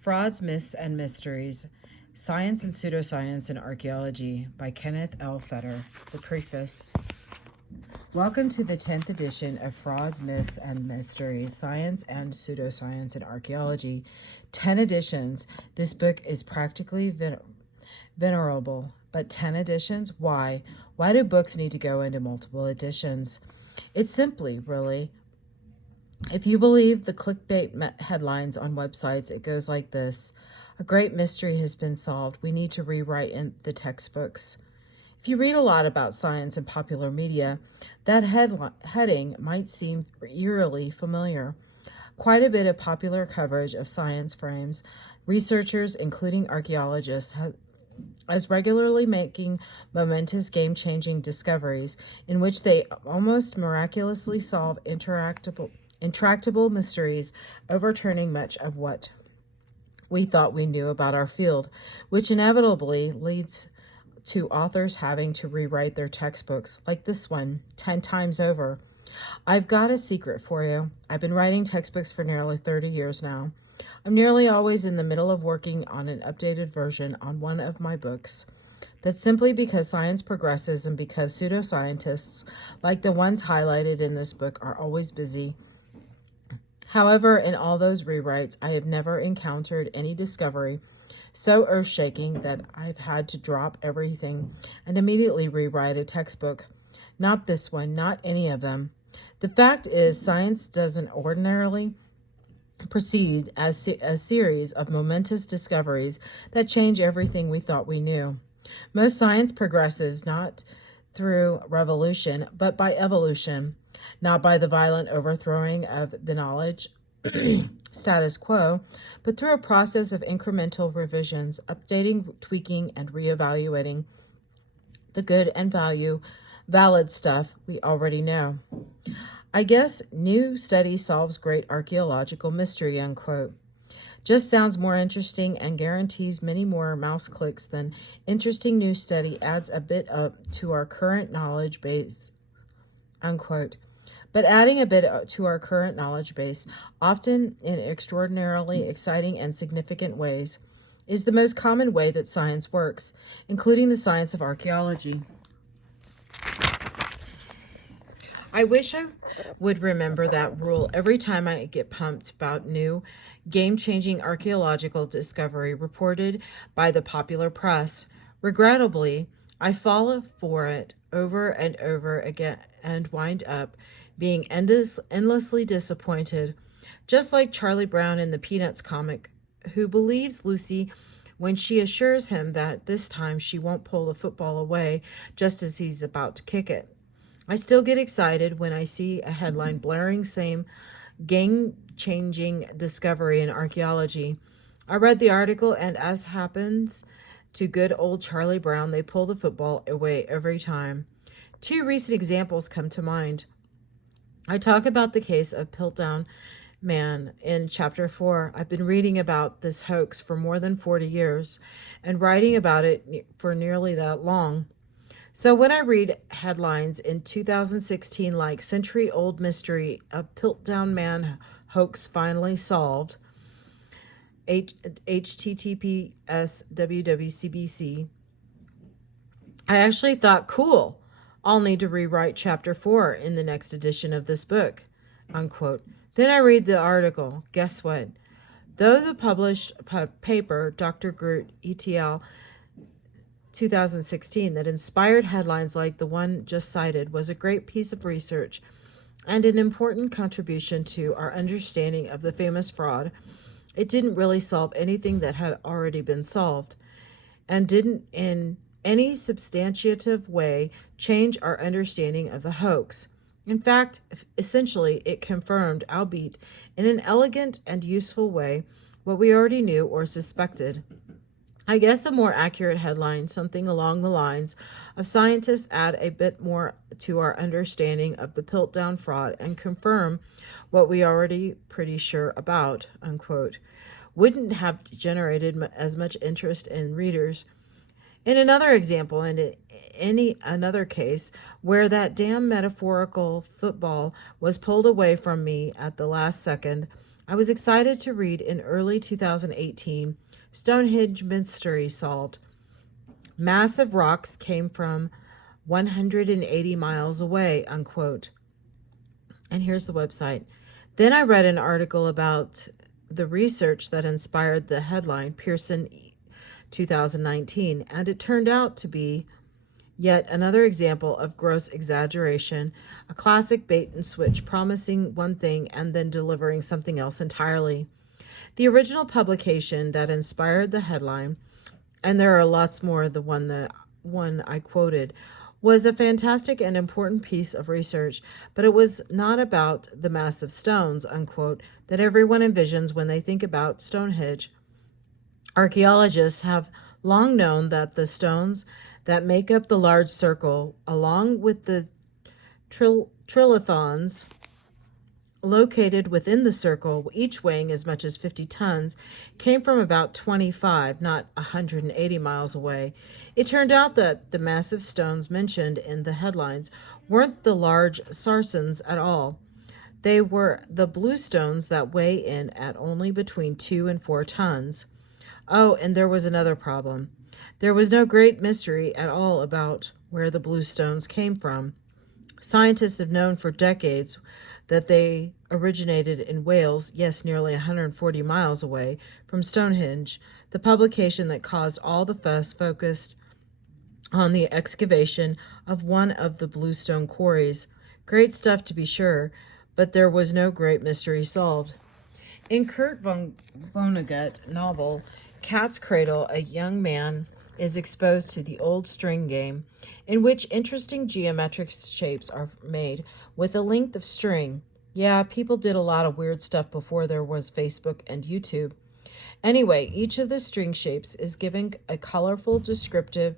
Frauds, Myths, and Mysteries, Science and Pseudoscience in Archaeology by Kenneth L. The Preface. Welcome to the 10th edition of Frauds, Myths, and Mysteries, Science and Pseudoscience in Archaeology. 10 editions. This book is practically venerable, but 10 editions? Why? Why do books need to go into multiple editions? It's simply, really, if you believe the clickbait headlines on websites, it goes like this. A great mystery has been solved. We need to rewrite in the textbooks. If you read a lot about science in popular media, that heading might seem eerily familiar. Quite a bit of popular coverage of science frames researchers, including archaeologists, as regularly making momentous game-changing discoveries in which they almost miraculously solve intractable mysteries, overturning much of what we thought we knew about our field, which inevitably leads to authors having to rewrite their textbooks, like this one, 10 times over. I've got a secret for you. I've been writing textbooks for nearly 30 years now. I'm nearly always in the middle of working on an updated version on one of my books. That's simply because science progresses and because pseudoscientists, like the ones highlighted in this book, are always busy. However, in all those rewrites, I have never encountered any discovery so earth-shaking that I've had to drop everything and immediately rewrite a textbook. Not this one, not any of them. The fact is, science doesn't ordinarily proceed as a series of momentous discoveries that change everything we thought we knew. Most science progresses not through revolution, but by evolution, not by the violent overthrowing of the knowledge status quo, but through a process of incremental revisions, updating, tweaking, and reevaluating the good and valid stuff we already know. I guess new study solves great archaeological mystery, unquote. Just sounds more interesting and guarantees many more mouse clicks than interesting new study adds a bit up to our current knowledge base, unquote. But adding a bit to our current knowledge base, often in extraordinarily exciting and significant ways, is the most common way that science works, including the science of archaeology. I wish I would remember that rule every time I get pumped about new, game-changing archaeological discovery reported by the popular press. Regrettably, I fall for it over and over again and wind up being endlessly disappointed, just like Charlie Brown in the Peanuts comic, who believes Lucy when she assures him that this time she won't pull the football away just as he's about to kick it. I still get excited when I see a headline blaring same game-changing discovery in archaeology. I read the article, and as happens to good old Charlie Brown, they pull the football away every time. Two recent examples come to mind. I talk about the case of Piltdown Man in Chapter 4. I've been reading about this hoax for more than 40 years and writing about it for nearly that long. So when I read headlines in 2016 like century-old mystery of Piltdown Man hoax finally solved, https wwcbc, I actually thought, cool, I'll need to rewrite Chapter 4 in the next edition of this book, unquote. Then I read the article. Guess what? Though the published paper, Dr. Groot, ETL, 2016, that inspired headlines like the one just cited, was a great piece of research and an important contribution to our understanding of the famous fraud, it didn't really solve anything that had already been solved, and didn't in any substantive way change our understanding of the hoax. In fact, essentially, it confirmed, albeit in an elegant and useful way, what we already knew or suspected. I guess a more accurate headline, something along the lines of scientists add a bit more to our understanding of the Piltdown fraud and confirm what we already pretty sure about, unquote, wouldn't have generated as much interest in readers. In another example, and in another case, where that damn metaphorical football was pulled away from me at the last second, I was excited to read in early 2018, Stonehenge Mystery Solved. Massive rocks came from 180 miles away, unquote. And here's the website. Then I read an article about the research that inspired the headline, Pearson 2019, and it turned out to be yet another example of gross exaggeration, a classic bait and switch, promising one thing and then delivering something else entirely. The original publication that inspired the headline, and there are lots more, the one I quoted, was a fantastic and important piece of research, but it was not about the massive stones, unquote, that everyone envisions when they think about Stonehenge. Archaeologists have long known that the stones that make up the large circle, along with the trilithons located within the circle, each weighing as much as 50 tons, came from about 25, not 180 miles away. It turned out that the massive stones mentioned in the headlines weren't the large sarcens at all. They were the blue stones that weigh in at only between 2 and 4 tons. Oh, and there was another problem. There was no great mystery at all about where the blue stones came from. Scientists have known for decades that they originated in Wales, yes, nearly 140 miles away from Stonehenge. The publication that caused all the fuss focused on the excavation of one of the bluestone quarries. Great stuff, to be sure, but there was no great mystery solved. In Kurt Vonnegut novel Cat's Cradle, a young man is exposed to the old string game, in which interesting geometric shapes are made with a length of string. Yeah, people did a lot of weird stuff before there was Facebook and YouTube. Anyway, each of the string shapes is given a colorful descriptive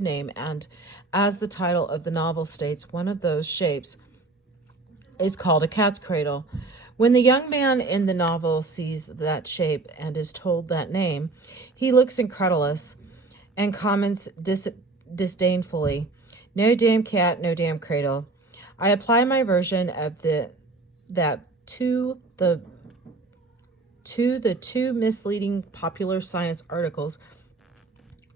name, and as the title of the novel states, one of those shapes is called a cat's cradle. When the young man in the novel sees that shape and is told that name, he looks incredulous and comments disdainfully, "No damn cat, no damn cradle." I apply my version of that to the two misleading popular science articles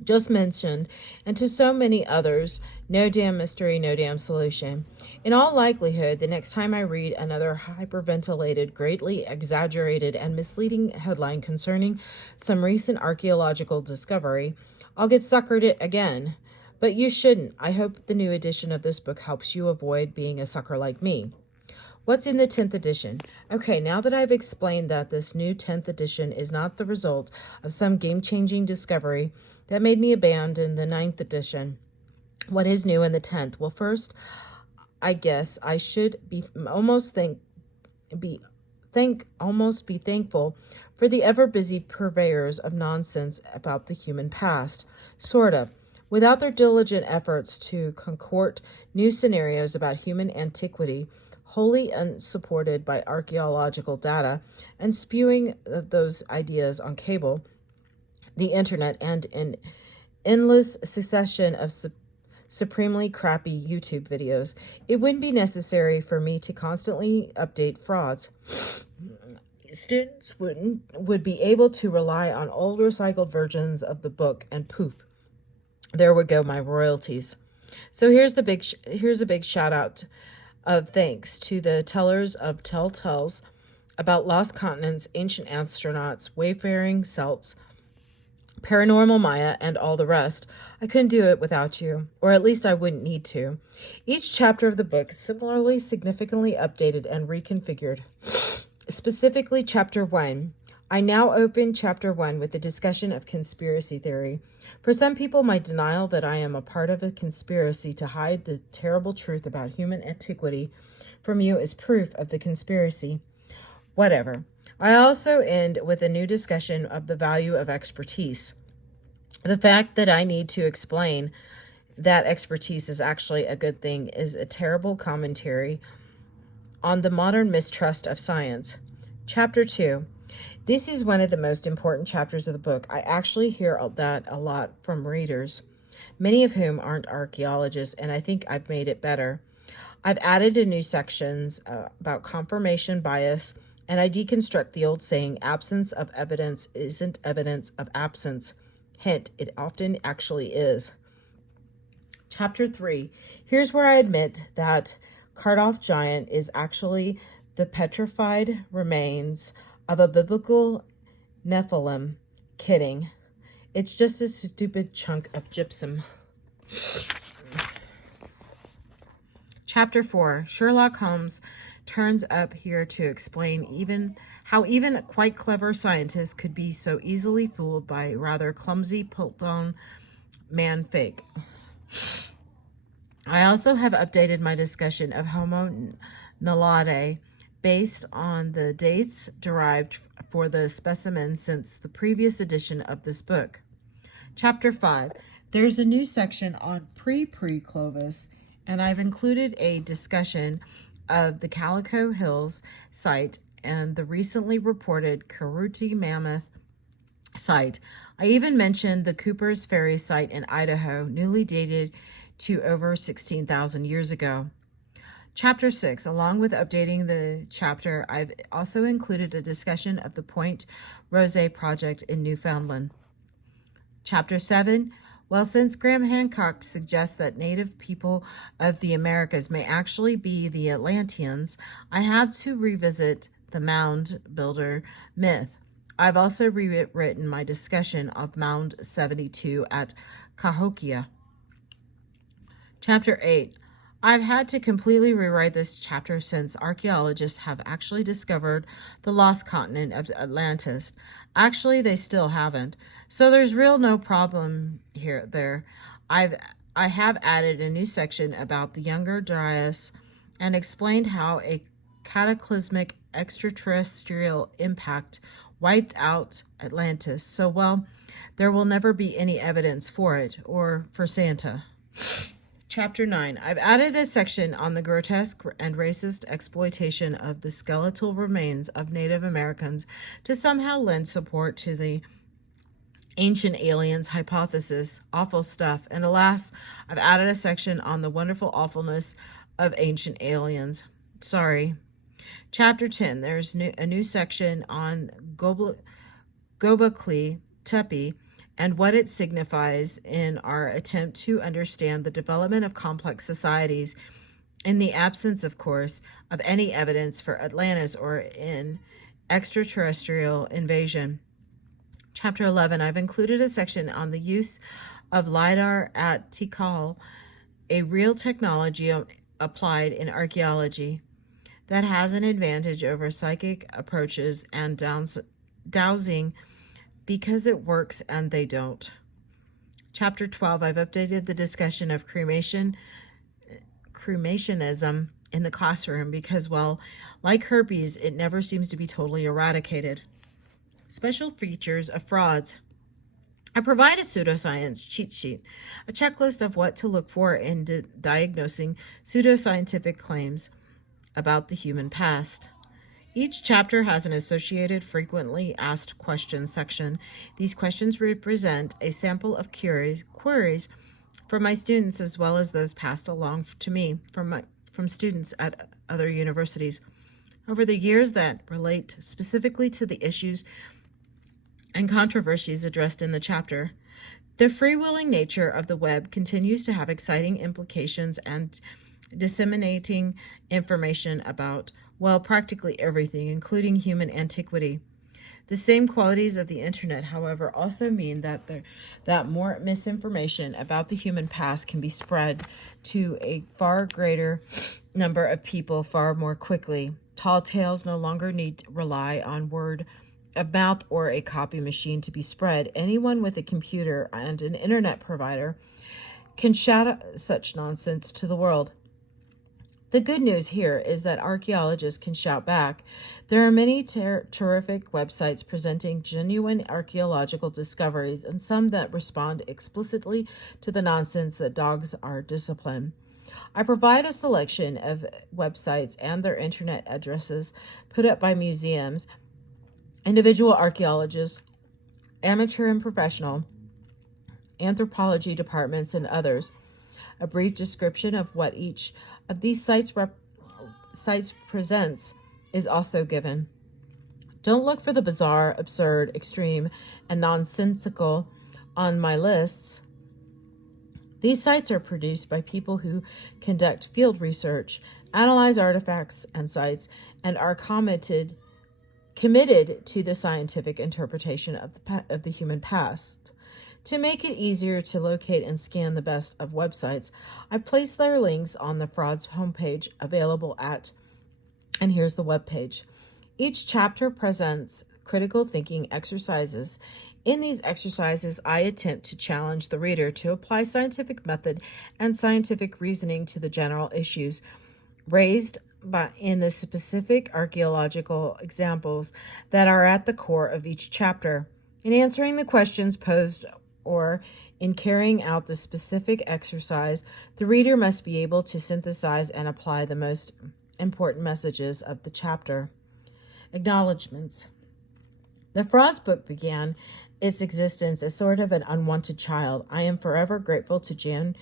just mentioned, and to so many others. No damn mystery, no damn solution. In all likelihood, the next time I read another hyperventilated, greatly exaggerated, and misleading headline concerning some recent archaeological discovery, I'll get suckered again. But you shouldn't. I hope the new edition of this book helps you avoid being a sucker like me. What's in the 10th edition? Okay, now that I've explained that this new 10th edition is not the result of some game-changing discovery that made me abandon the 9th edition, what is new in the 10th? Well, first, I guess I should be thankful for the ever-busy purveyors of nonsense about the human past. Sort of. Without their diligent efforts to concoct new scenarios about human antiquity, wholly unsupported by archaeological data, and spewing those ideas on cable, the internet, and an endless succession of supremely crappy YouTube videos, it wouldn't be necessary for me to constantly update frauds. Students would be able to rely on old recycled versions of the book, and poof, there would go my royalties. So here's a big shout out of thanks to the tellers of telltales about lost continents, ancient astronauts, wayfaring Celts, paranormal Maya, and all the rest. I couldn't do it without you, or at least I wouldn't need to. Each chapter of the book similarly significantly updated and reconfigured. Specifically, Chapter 1. I now open Chapter 1 with a discussion of conspiracy theory. For some people, my denial that I am a part of a conspiracy to hide the terrible truth about human antiquity from you is proof of the conspiracy. Whatever. I also end with a new discussion of the value of expertise. The fact that I need to explain that expertise is actually a good thing is a terrible commentary on the modern mistrust of science. Chapter 2. This is one of the most important chapters of the book. I actually hear that a lot from readers, many of whom aren't archaeologists, and I think I've made it better. I've added a new sections about confirmation bias, and I deconstruct the old saying, absence of evidence isn't evidence of absence. Hint, it often actually is. Chapter 3. Here's where I admit that Cardiff giant is actually the petrified remains of a biblical Nephilim. Kidding. It's just a stupid chunk of gypsum. Chapter 4. Sherlock Holmes turns up here to explain how even quite clever scientists could be so easily fooled by rather clumsy Piltdown man fake. I also have updated my discussion of Homo naledi based on the dates derived for the specimens since the previous edition of this book. Chapter 5. There's a new section on pre-Clovis, and I've included a discussion of the Calico Hills site and the recently reported Karuti Mammoth site. I even mentioned the Cooper's Ferry site in Idaho, newly dated to over 16,000 years ago. Chapter 6. Along with updating the chapter, I've also included a discussion of the Point Rose project in Newfoundland. Chapter 7. Well, since Graham Hancock suggests that native people of the Americas may actually be the Atlanteans, I had to revisit the mound builder myth. I've also rewritten my discussion of Mound 72 at Cahokia. Chapter 8. I've had to completely rewrite this chapter since archaeologists have actually discovered the lost continent of Atlantis. Actually, they still haven't. So there's no problem there. I have added a new section about the Younger Dryas and explained how a cataclysmic extraterrestrial impact wiped out Atlantis. So, well, there will never be any evidence for it or for Santa. Chapter 9. I've added a section on the grotesque and racist exploitation of the skeletal remains of Native Americans to somehow lend support to the ancient aliens hypothesis. Awful stuff. And alas, I've added a section on the wonderful awfulness of ancient aliens. Sorry. Chapter 10. There's a new section on Gobekli Tepe and what it signifies in our attempt to understand the development of complex societies in the absence, of course, of any evidence for Atlantis or in extraterrestrial invasion. Chapter 11, I've included a section on the use of LIDAR at Tikal, a real technology applied in archaeology that has an advantage over psychic approaches and dowsing because it works and they don't. Chapter 12, I've updated the discussion of cremationism in the classroom because, well, like herpes, it never seems to be totally eradicated. Special features of frauds. I provide a pseudoscience cheat sheet, a checklist of what to look for in diagnosing pseudoscientific claims about the human past. Each chapter has an associated frequently asked questions section. These questions represent a sample of queries from my students as well as those passed along to me from students at other universities over the years that relate specifically to the issues and controversies addressed in the chapter. The freewheeling nature of the web continues to have exciting implications and disseminating information about, well, practically everything, including human antiquity. The same qualities of the internet, however, also mean that more misinformation about the human past can be spread to a far greater number of people far more quickly. Tall tales no longer need to rely on word of mouth or a copy machine to be spread. Anyone with a computer and an internet provider can shout such nonsense to the world. The good news here is that archaeologists can shout back. There are many terrific websites presenting genuine archaeological discoveries and some that respond explicitly to the nonsense that dogs are discipline. I provide a selection of websites and their internet addresses put up by museums, individual archaeologists, amateur and professional, anthropology departments, and others. A brief description of what each of these sites presents is also given. Don't look for the bizarre, absurd, extreme, and nonsensical on my lists. These sites are produced by people who conduct field research, analyze artifacts and sites, and are committed to the scientific interpretation of the human past. To make it easier to locate and scan the best of websites, I've placed their links on the Frauds homepage available at, and here's the webpage. Each chapter presents critical thinking exercises. In these exercises, I attempt to challenge the reader to apply scientific method and scientific reasoning to the general issues raised in the specific archaeological examples that are at the core of each chapter. In answering the questions posed or in carrying out the specific exercise, the reader must be able to synthesize and apply the most important messages of the chapter. Acknowledgements. The Frauds book began its existence as sort of an unwanted child. I am forever grateful to Jan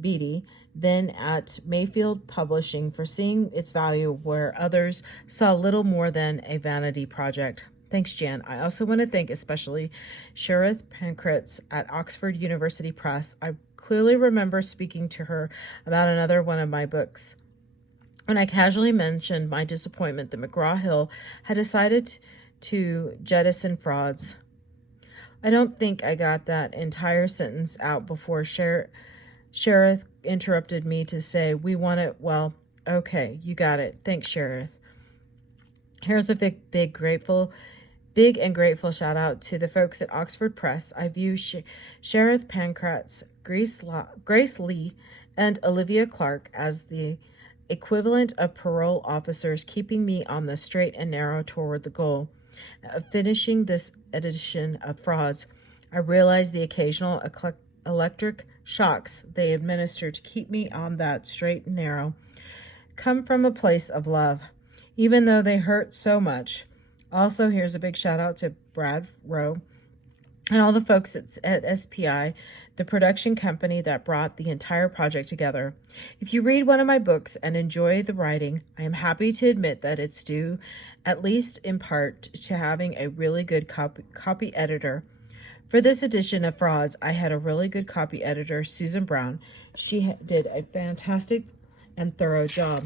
Beatty, then at Mayfield Publishing, for seeing its value where others saw little more than a vanity project. Thanks, Jan. I also want to thank especially Sherith Pankratz at Oxford University Press. I clearly remember speaking to her about another one of my books. When I casually mentioned my disappointment that McGraw-Hill had decided to jettison Frauds. I don't think I got that entire sentence out before Sherith interrupted me to say, "We want it." Well, okay, you got it. Thanks, Sherith. Here's a big and grateful shout out to the folks at Oxford Press. I view Sherith Pankratz, Grace Lee, and Olivia Clark as the equivalent of parole officers keeping me on the straight and narrow toward the goal of finishing this edition of Frauds. I realize the occasional electric shocks they administer to keep me on that straight and narrow come from a place of love, even though they hurt so much. Also, here's a big shout out to Brad Rowe and all the folks at SPI, the production company that brought the entire project together. If you read one of my books and enjoy the writing, I am happy to admit that it's due, at least in part, to having a really good copy editor. For this edition of Frauds, I had a really good copy editor, Susan Brown. She did a fantastic and thorough job.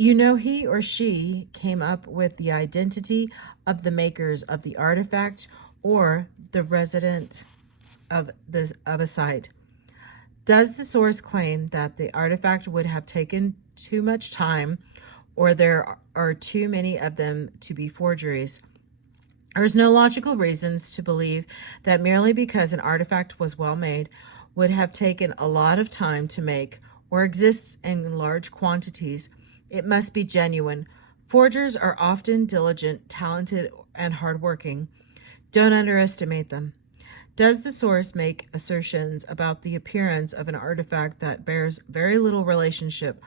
You know, he or she came up with the identity of the makers of the artifact or the resident of a site. Does the source claim that the artifact would have taken too much time, or there are too many of them to be forgeries? There's no logical reasons to believe that merely because an artifact was well made would have taken a lot of time to make or exists in large quantities. It must be genuine. Forgers are often diligent, talented, and hardworking. Don't underestimate them. Does the source make assertions about the appearance of an artifact that bears very little relationship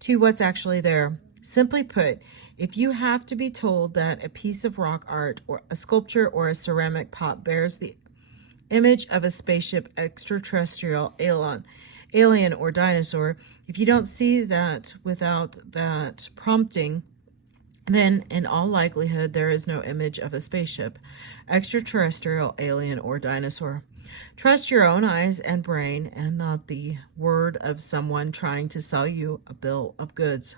to what's actually there? Simply put, if you have to be told that a piece of rock art or a sculpture or a ceramic pot bears the image of a spaceship, extraterrestrial, alien, or dinosaur, if you don't see that without that prompting, then in all likelihood there is no image of a spaceship, extraterrestrial, alien, or dinosaur. Trust your own eyes and brain and not the word of someone trying to sell you a bill of goods.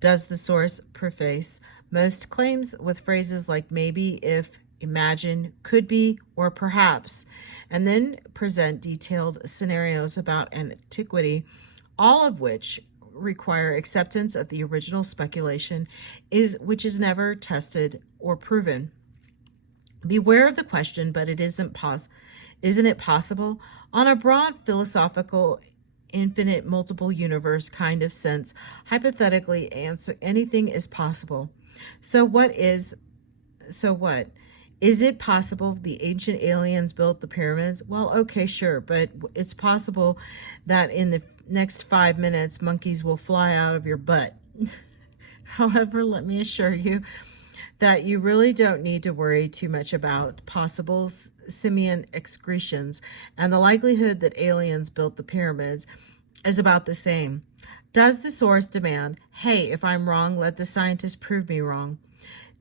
Does the source preface most claims with phrases like maybe, if, imagine, could be, or perhaps, and then present detailed scenarios about antiquity, all of which require acceptance of the original speculation which is never tested or proven? Beware of the question, but isn't it possible? On a broad philosophical infinite multiple universe kind of sense, hypothetically answer anything is possible. So what? Is it possible the ancient aliens built the pyramids? Well, okay, sure, but it's possible that in the next 5 minutes monkeys will fly out of your butt. However, let me assure you that you really don't need to worry too much about possible simian excretions, and the likelihood that aliens built the pyramids is about the same. Does the source demand, hey, if I'm wrong, let the scientist prove me wrong?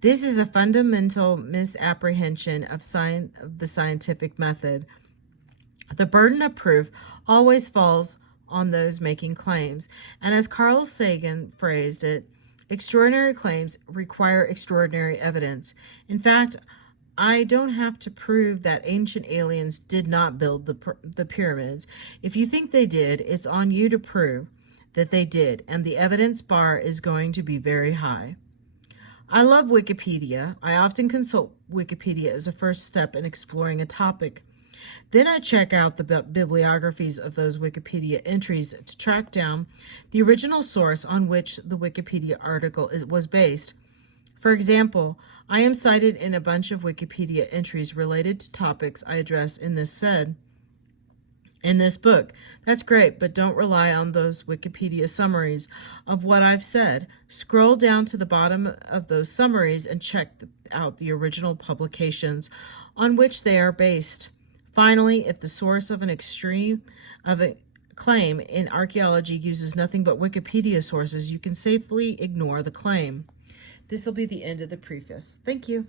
This is a fundamental misapprehension of the scientific method. The burden of proof always falls on those making claims, and as Carl Sagan phrased it, extraordinary claims require extraordinary evidence. In fact, I don't have to prove that ancient aliens did not build the pyramids. If you think they did, it's on you to prove that they did, and the evidence bar is going to be very high. I love Wikipedia. I often consult Wikipedia as a first step in exploring a topic. Then I check out the bibliographies of those Wikipedia entries to track down the original source on which the Wikipedia article was based. For example, I am cited in a bunch of Wikipedia entries related to topics I address in this book. That's great, but don't rely on those Wikipedia summaries of what I've said. Scroll down to the bottom of those summaries and check out the original publications on which they are based. Finally, if the source of a claim in archaeology uses nothing but Wikipedia sources, you can safely ignore the claim. This will be the end of the preface. Thank you.